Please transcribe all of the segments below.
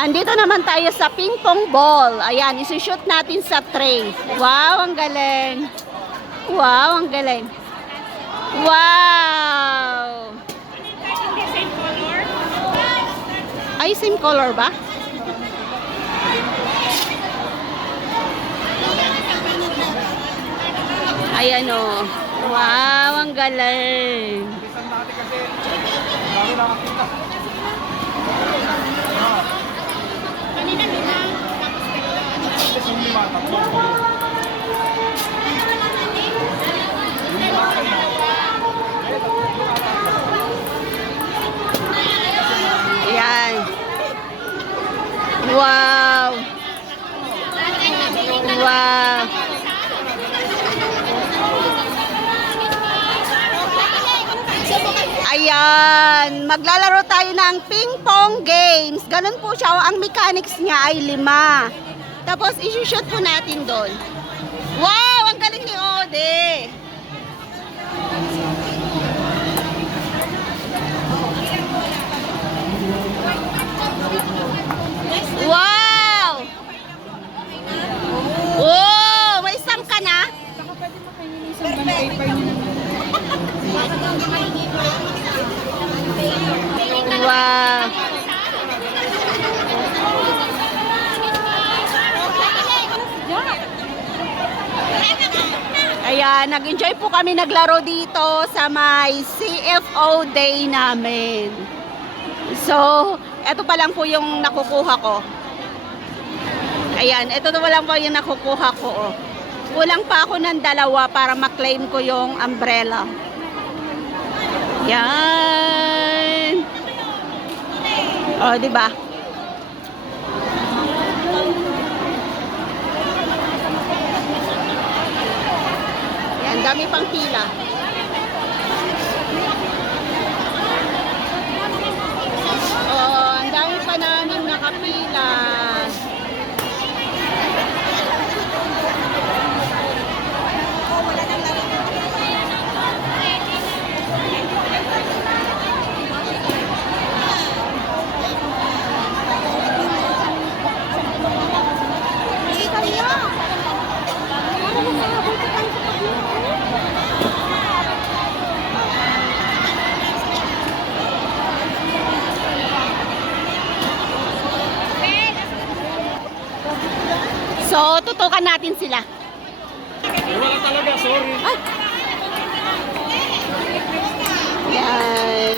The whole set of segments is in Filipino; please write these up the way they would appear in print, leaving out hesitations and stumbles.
Andito naman tayo sa ping pong ball. Ayan, isushoot natin sa tray. Wow, ang galing. Wow, ang galing. Wow! Ay, same color ba? Ayan o. Wow, ang galing. Ayan. Wow. Wow. Ayan, maglalaro tayo ng ping pong games. Ganun po siya, ang mechanics niya ay 5. Tapos isushoot po natin doon. Wow, ang galing ni Ode. Wow! Oh, may isang ka na? Wow. Ayan, nag-enjoy po kami naglaro dito sa may CFO day namin. So, eto pa lang po yung nakukuha ko. Ayan, eto pa lang po yung nakukuha ko. Oh. Kulang pa ako ng 2 para maklaim ko yung umbrella. Yan. Oh, di ba? Yan, dami pang pila. Oh, ang dami pa namin nakapila. So, tutukan natin sila. Wala talaga, sorry. Ay! Yan.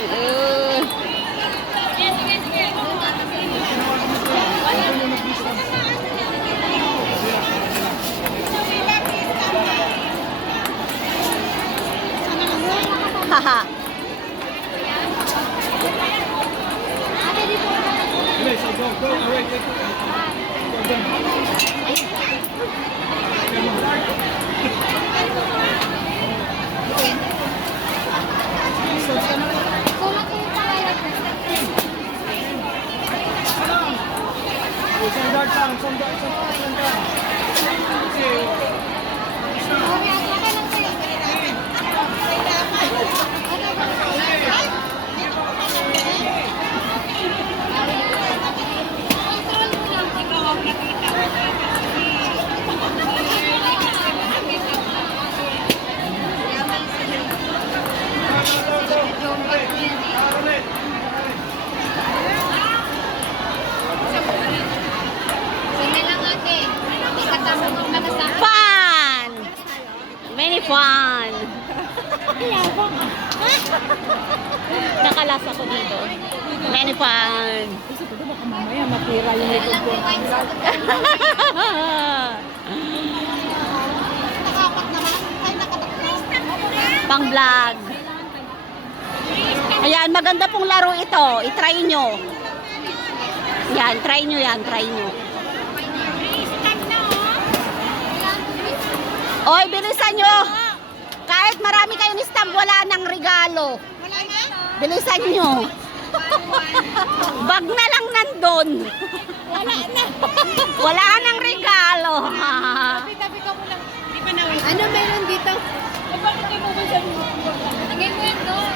Haha. Fun! Many fun! Nakalas ako dito. Many fun! Baka mamaya matira yung likod ko. Pang vlog. Ayan, maganda pong laro ito. I-try nyo. Yan, try nyo yan. Try nyo. Oy, bilisan nyo. Kahit marami kayong stamp, wala nang regalo. Bilisan nyo. Bag na lang nandun. Wala nang regalo. Tabi ka mo lang. Ano meron dito? Bakit kayo mo sa tingin mo yun doon?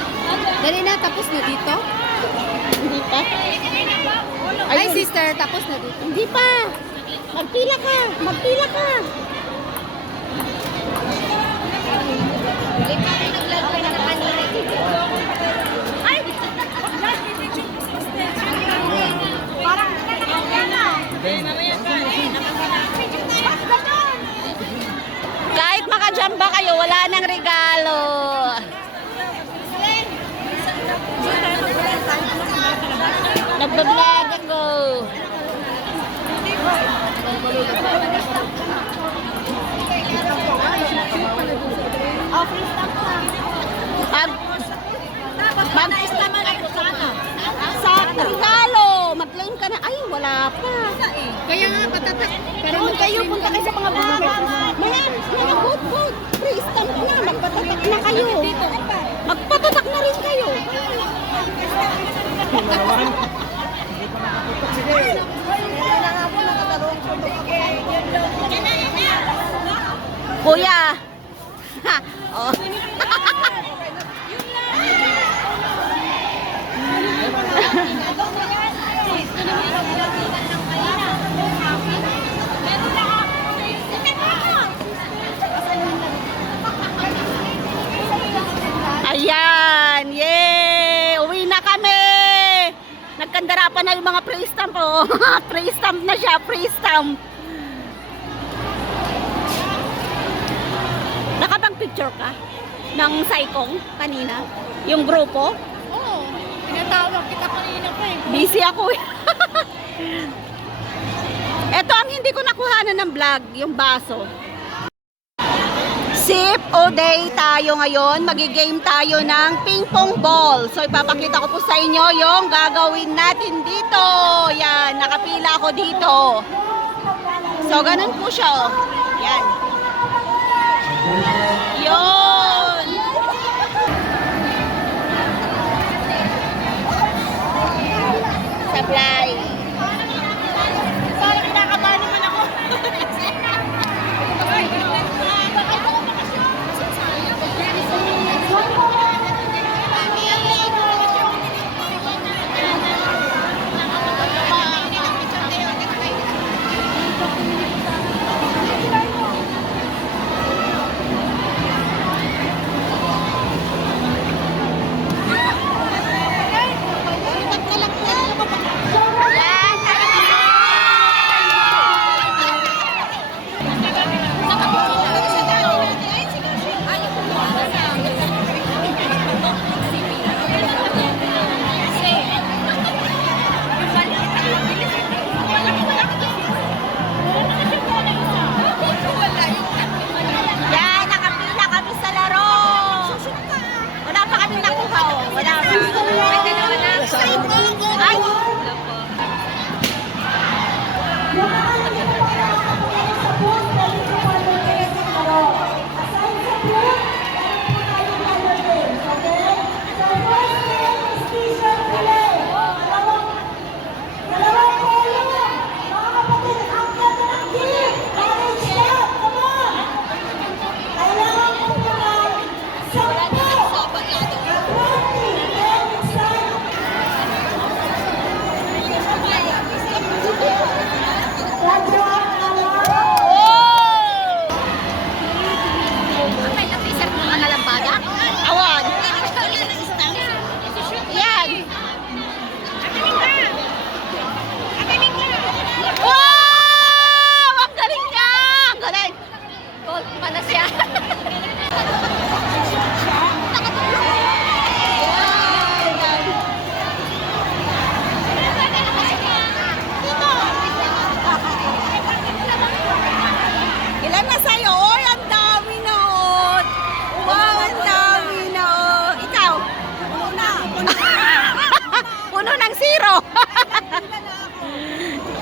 Dali na, tapos na dito? Hindi pa. Hi, sister. Tapos na dito. Hindi pa. Magpila ka. Magpila ka. Ay! Parang kahit makajamba kayo, wala nang regalo. Nagbablog ako. Sa regalo, mag-claim ka na. Ay, wala pa. Kaya nga, patatak. Pero Doon kayo, punta kayo sa mga bahay. Mga good. Free stamp na. Magpatatak na kayo. Magpatatak na rin kayo. Kuya. Ha, oh. Ayan, yay! Uwi na kami! Nagkandara pa na yung mga free stamp, oh. Free stamp na siya, free stamp. Nakapag-picture ka ng Saikong kanina? Yung grupo? Oo. Pinatawag kita kanina pa eh. Busy ako eh. Ito ang hindi ko nakuhanan ng vlog, yung baso. Sip o day tayo ngayon. Magigame tayo ng ping pong ball. So ipapakita ko po sa inyo yung gagawin natin dito. Yan, nakapila ako dito. So ganun po siya, oh. Yan. Yun. Supply. Parang kinakabahan naman ako.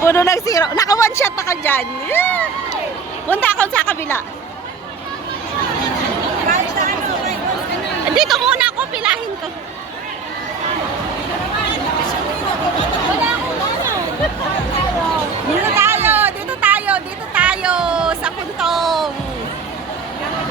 Puno ng zero. Naka one shot na ka dyan. Yeah. Punta ako sa kabila. Dito muna ako, pilahin ko. Dito tayo sa puntong. Yan.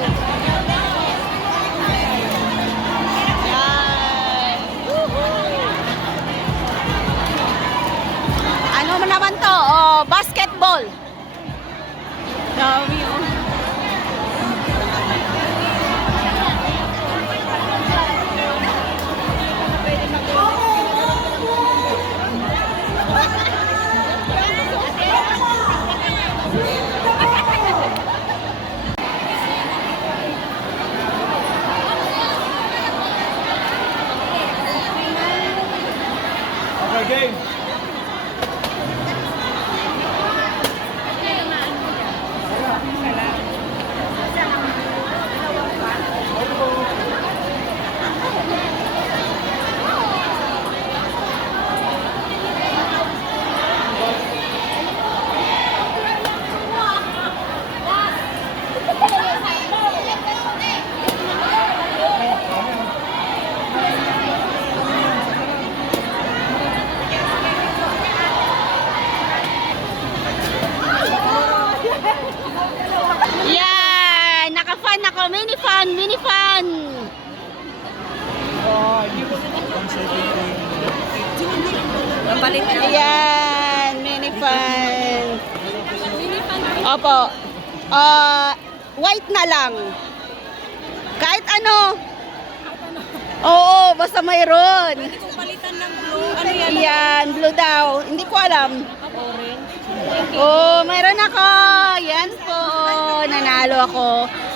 ito, oh, basketball. Dami, oh. Okay, game. Yan, naka-fun ako. Mini fun, mini fun. Ayan, mini fun. Opo. White na lang. Kahit ano. Oo, basta mayroon. Kung palitan ng blue, ano yan? Yan, blue daw. Hindi ko alam. Orange. Oh, mayroon ako. Yan po. Nanalo ako.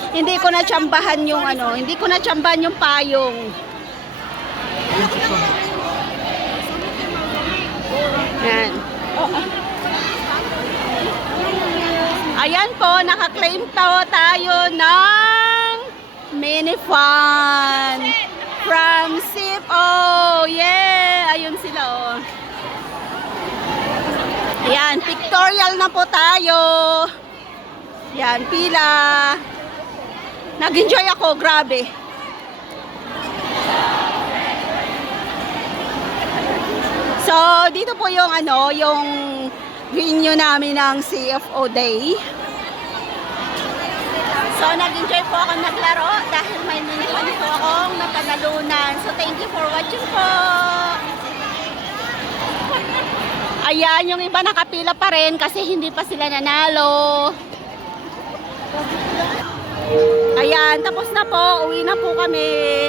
Hindi ko na tsambahan yung ano, hindi ko na tsambahan yung payong. Yan. Ayan po, naka-claim tayo ng mini fun from Sip. Oh, yeah. Ayun sila, oh. Yan, pictorial na po tayo. Yan, pila. Nag-enjoy ako, grabe. So, dito po yung ano, yung venue namin ng CFO Day. So, nag-enjoy po ako naglaro dahil may minipan po akong napanalunan. So, thank you for watching po. Ayan, yung iba nakapila pa rin kasi hindi pa sila nanalo. Ayan, tapos na po. Uwi na po kami.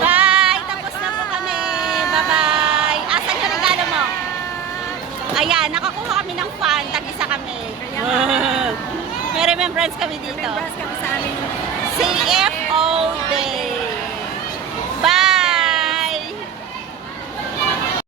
Bye! Tapos na po kami. Bye-bye. Asan yung regalo mo? Ayan, nakakuha kami ng fan. Tag-isa kami. May remembrance kami dito. Remembrance kami sa amin. CFO Day.